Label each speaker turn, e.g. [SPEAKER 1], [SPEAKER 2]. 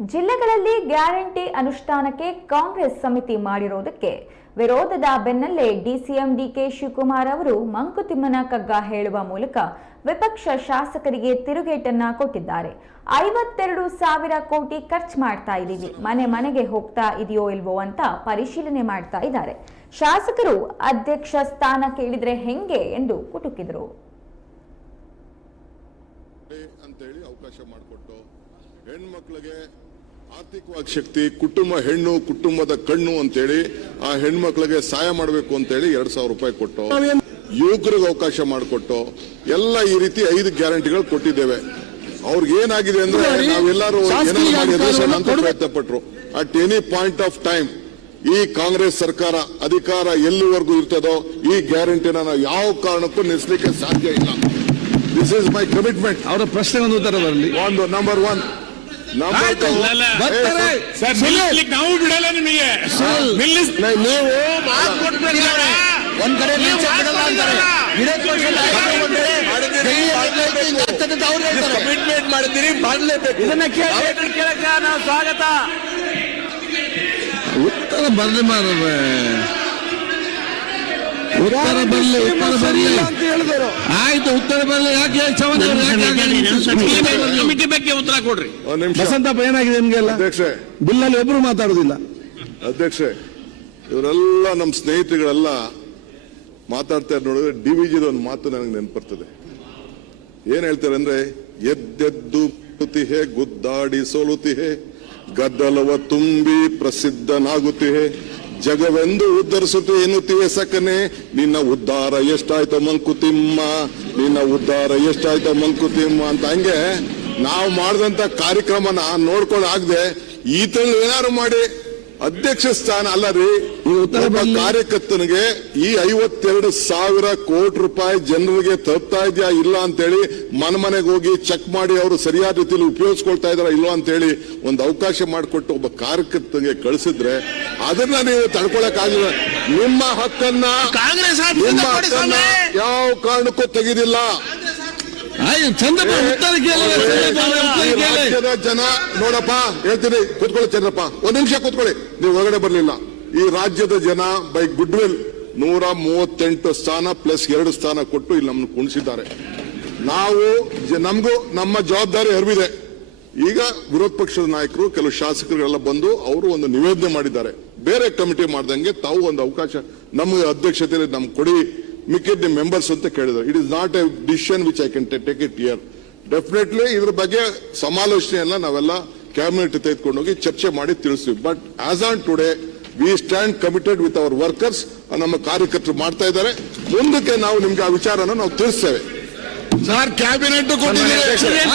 [SPEAKER 1] ಜಿಲ್ಲೆಗಳಲ್ಲಿ ಗ್ಯಾರಂಟಿ ಅನುಷ್ಠಾನಕ್ಕೆ ಕಾಂಗ್ರೆಸ್ ಸಮಿತಿ ಮಾಡಿರುವುದಕ್ಕೆ ವಿರೋಧದ ಬೆನ್ನಲ್ಲೇ ಡಿಸಿಎಂ ಡಿಕೆ ಶಿವಕುಮಾರ್ ಅವರು ಮಂಕುತಿಮ್ಮನ ಕಗ್ಗ ಹೇಳುವ ಮೂಲಕ ವಿಪಕ್ಷ ಶಾಸಕರಿಗೆ ತಿರುಗೇಟನ್ನ ಕೊಟ್ಟಿದ್ದಾರೆ. ಐವತ್ತೆರಡು ಸಾವಿರ ಕೋಟಿ ಖರ್ಚು ಮಾಡ್ತಾ ಇದ್ದೀವಿ. ಮನೆ ಮನೆಗೆ ಹೋಗ್ತಾ ಇದೆಯೋ ಇಲ್ವೋ ಅಂತ ಪರಿಶೀಲನೆ ಮಾಡ್ತಾ ಇದ್ದಾರೆ. ಶಾಸಕರು ಅಧ್ಯಕ್ಷ ಸ್ಥಾನ ಕೇಳಿದ್ರೆ ಹೆಂಗೆ ಎಂದು ಕುಟುಕಿದರು.
[SPEAKER 2] ಹೆಣ್ಮಕ್ಳಿಗೆ ಆರ್ಥಿಕವಾಗಿ ಶಕ್ತಿ ಕುಟುಂಬ ಹೆಣ್ಣು ಕುಟುಂಬದ ಕಣ್ಣು ಅಂತೇಳಿ ಆ ಹೆಣ್ಮಕ್ಳಿಗೆ ಸಹಾಯ ಮಾಡಬೇಕು ಅಂತೇಳಿ ಎರಡ್ ಸಾವಿರ ರೂಪಾಯಿ ಕೊಟ್ಟು ಯುವಕರಿಗೆ ಅವಕಾಶ ಮಾಡಿಕೊಟ್ಟು ಎಲ್ಲ ಈ ರೀತಿ ಐದು ಗ್ಯಾರಂಟಿಗಳು ಕೊಟ್ಟಿದ್ದೇವೆ. ಅವ್ರಿಗೆ ಏನಾಗಿದೆ ಅಂದ್ರೆ ನಾವೆಲ್ಲರೂ. ಪ್ರಯತ್ನ ಪಟ್ರು at any point of time ಈ ಕಾಂಗ್ರೆಸ್ ಸರ್ಕಾರ ಅಧಿಕಾರ ಎಲ್ಲಿವರೆಗೂ ಇರ್ತದೋ ಈ ಗ್ಯಾರಂಟಿನ ನಾವು ಯಾವ ಕಾರಣಕ್ಕೂ ನಿಲ್ಲಿಸಲಿಕ್ಕೆ ಸಾಧ್ಯ ಇಲ್ಲ. ದಿಸ್ ಇಸ್ ಮೈ ಕಮಿಟ್ಮೆಂಟ್
[SPEAKER 3] ಅವರ ಪ್ರಶ್ನೆ ಒಂದು ಉತ್ತರ ಬರಲಿ.
[SPEAKER 2] ಒಂದು ನಂಬರ್ ಒನ್
[SPEAKER 4] ನಾವು ಬಿಡಲ್ಲ ನಿಮಗೆ.
[SPEAKER 3] ನೀವು. ಒಂದ್ ಕಡೆ.
[SPEAKER 4] ಕಮಿಟ್ಮೆಂಟ್ ಮಾಡಿದ್ದೀರಿ ಮಾಡಲೇಬೇಕು.
[SPEAKER 3] ಇದನ್ನ ಕೇಳಿ. ಕೇಳಕ್ಕೆ ನಾವು ಸ್ವಾಗತ. ಉತ್ತರ ಬರ್ಲಿ ಮಾರ್ರೆ ಉತ್ತರ ಬರಲಿ ಉತ್ತರ ಬರಲಿ. ಅಂತ ಹೇಳಿದರು. ಆಯ್ತು ಉತ್ತರ ಬರಲಿ. ಯಾಕೆ
[SPEAKER 4] ಕಮಿಟಿ ಬಗ್ಗೆ ಉತ್ತರ ಕೊಡ್ರಿ.
[SPEAKER 3] ಬಸಂತಪ್ಪ ಏನಾಗಿದೆ ನಿಮ್ಗೆಲ್ಲ?
[SPEAKER 2] ಅಧ್ಯಕ್ಷೆ.
[SPEAKER 3] ಬಿಲ್ಲಲ್ಲಿ ಒಬ್ರು ಮಾತಾಡುದಿಲ್ಲ.
[SPEAKER 2] ಅಧ್ಯಕ್ಷೆ ಇವರೆಲ್ಲ ನಮ್ಮ ಸ್ನೇಹಿತರುಗಳೆಲ್ಲ ಮಾತಾಡ್ತಾ ನೋಡಿದ್ರೆ ಡಿ ವಿ ಜಿದ ಒಂದು ಮಾತು ನನಗೆ ನೆನಪರ್ತದೆ. ಏನ್ ಹೇಳ್ತಾರೆ ಅಂದ್ರೆ ಎದ್ದೆದ್ದು ಗುದ್ದಾಡಿ ಸೋಲುತಿಹೆ ಗದ್ದಲವ ತುಂಬಿ ಪ್ರಸಿದ್ಧನಾಗುತ್ತಿಹೆ ಜಗವೆಂದು ಉದ್ಧರಿಸುತ್ತೆ ಎನ್ನುತ್ತೀವಿ ಸಕನೆ ನಿನ್ನ ಉದ್ಧಾರ ಎಷ್ಟಾಯ್ತು ಮಂಕುತಿಮ್ಮ, ನಿನ್ನ ಉದ್ಧಾರ ಎಷ್ಟಾಯ್ತು ಮಂಕುತಿಮ್ಮ ಅಂತ ಹಂಗೆ ನಾವು ಮಾಡಿದಂತ ಕಾರ್ಯಕ್ರಮನ ನೋಡ್ಕೊಂಡು ಆಗದೆ ಈತಲ್ಲಿ ಮಾಡಿ. ಅಧ್ಯಕ್ಷ ಸ್ಥಾನ ಅಲ್ಲ ರೀ ಕಾರ್ಯಕರ್ತನಿಗೆ ಈ ಐವತ್ತೆರಡು ಸಾವಿರ ಕೋಟಿ ರೂಪಾಯಿ ಜನರಿಗೆ ತಲುಪ್ತಾ ಇದೆಯಾ ಇಲ್ಲ ಅಂತೇಳಿ ಮನ ಮನೆಗೆ ಹೋಗಿ ಚೆಕ್ ಮಾಡಿ ಅವರು ಸರಿಯಾದ ರೀತಿಯಲ್ಲಿ ಉಪಯೋಗಿಸ್ಕೊಳ್ತಾ ಇದಾರ ಅಂತ ಅಂತೇಳಿ ಒಂದು ಅವಕಾಶ ಮಾಡಿಕೊಟ್ಟು ಒಬ್ಬ ಕಾರ್ಯಕರ್ತನಿಗೆ ಕಳಿಸಿದ್ರೆ ಅದನ್ನ ನೀವು ತಡ್ಕೊಳಕ್ ಆಗಿಲ್ಲ ನಿಮ್ಮ ಹಕ್ಕನ್ನ
[SPEAKER 4] ಕಾಂಗ್ರೆಸ್
[SPEAKER 2] ನಿಮ್ಮ ಹಕ್ಕನ್ನ ಯಾವ ಕಾರಣಕ್ಕೂ ತೆಗೆದಿಲ್ಲ. ರಾಜ್ಯದ ಜನ ನೋಡಪ್ಪ ಹೇಳ್ತೀನಿ ಕೂತ್ಕೊಳ್ಳಿ ಚಂದ್ರಪ್ಪ. ಒಂದ್ ನಿಮಿಷ ಕೂತ್ಕೊಳ್ಳಿ. ನೀವು ಹೊರಗಡೆ ಬರ್ಲಿಲ್ಲ. ಈ ರಾಜ್ಯದ ಜನ ಬೈ ಗುಡ್ ವಿಲ್ ನೂರ ಮೂವತ್ತೆಂಟು ಸ್ಥಾನ ಪ್ಲಸ್ ಎರಡು ಸ್ಥಾನ ಕೊಟ್ಟು ಇಲ್ಲಿ ನಮ್ಮನ್ನು ಕುಣಿಸಿದ್ದಾರೆ. ನಾವು ನಮಗೂ ನಮ್ಮ ಜವಾಬ್ದಾರಿ ಅರಿವಿದೆ. ಈಗ ವಿರೋಧ ಪಕ್ಷದ ನಾಯಕರು ಕೆಲವು ಶಾಸಕರುಗಳೆಲ್ಲ ಬಂದು ಅವರು ಒಂದು ನಿವೇದನೆ ಮಾಡಿದ್ದಾರೆ. ಬೇರೆ ಕಮಿಟಿ ಮಾಡ್ದಂಗೆ ತಾವು ಒಂದು ಅವಕಾಶ ನಮ್ಮ ಅಧ್ಯಕ್ಷತೆಯಲ್ಲಿ ನಮ್ಗೆ ಕೊಡಿ ಮಿಕ್ಕಿದ್ ನಿಮ್ ಮೆಂಬರ್ಸ್ ಅಂತ ಕೇಳಿದ್ರು. It is not a decision which I can take it here definitely ಇದ್ರ ಬಗ್ಗೆ ಸಮಾಲೋಚನೆಯನ್ನ ನಾವೆಲ್ಲ ಕ್ಯಾಬಿನೆಟ್ ತೆಗೆದುಕೊಂಡು ಹೋಗಿ ಚರ್ಚೆ ಮಾಡಿ ತಿಳಿಸ್ತೀವಿ. But as on today we stand committed with our workers ನಮ್ಮ ಕಾರ್ಯಕರ್ತರು ಮಾಡ್ತಾ ಇದ್ದಾರೆ. ಮುಂದಕ್ಕೆ ನಾವು ನಿಮ್ಗೆ ಆ ವಿಚಾರನ ನಾವು ತಿಳಿಸ್ತೇವೆ.
[SPEAKER 4] Sir cabinet